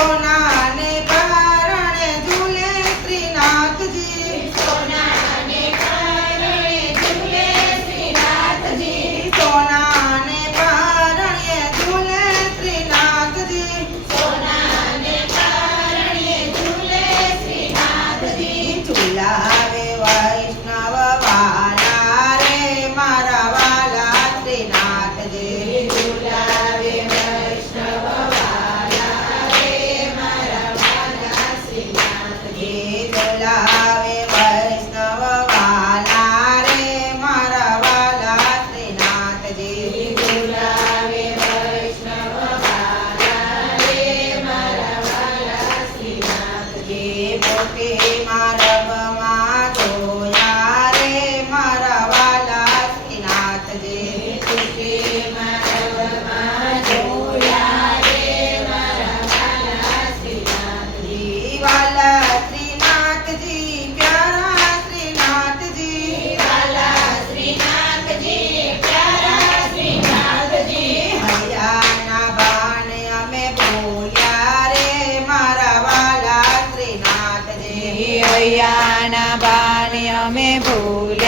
સોનાને પરણે ઝૂલે શ્રીનાથજી સોનાને પરણે ઝૂલે શ્રીનાથજી સોનાને પરણે ઝૂલે શ્રીનાથજી સોનાને પરણે ઝૂલે શ્રીનાથજી ઝુલાવે વૈષ્ણવ વાલા રે મારા વાલા શ્રીનાથજી ઝુલાવે વૈષ્ણવ વાલા રે મારા વાલા શ્રીનાથજી ઝુલાવે વૈષ્ણવ વાલા રે મારા વાલા શ્રીનાથજી ઝુલાવે વૈષ્ણવ વાલા રે મારા વાલા શ્રીનાથજી પોતે માર્ગમાં જોયા રે મારા વાલા શ્રીનાથજી પોતે માર્ગમાં જોયા રે મારા વાલા શ્રીનાથજી વાલા શ્રીનાથજી પ્યારા શ્રીનાથજી વાલા શ્રીનાથજી પ્યારા શ્રીનાથજી હૈયાના બાને અમે ભૂલ્યા રે મારા વાલા શ્રીનાથજી હૈયાના બાને અમે ભૂલ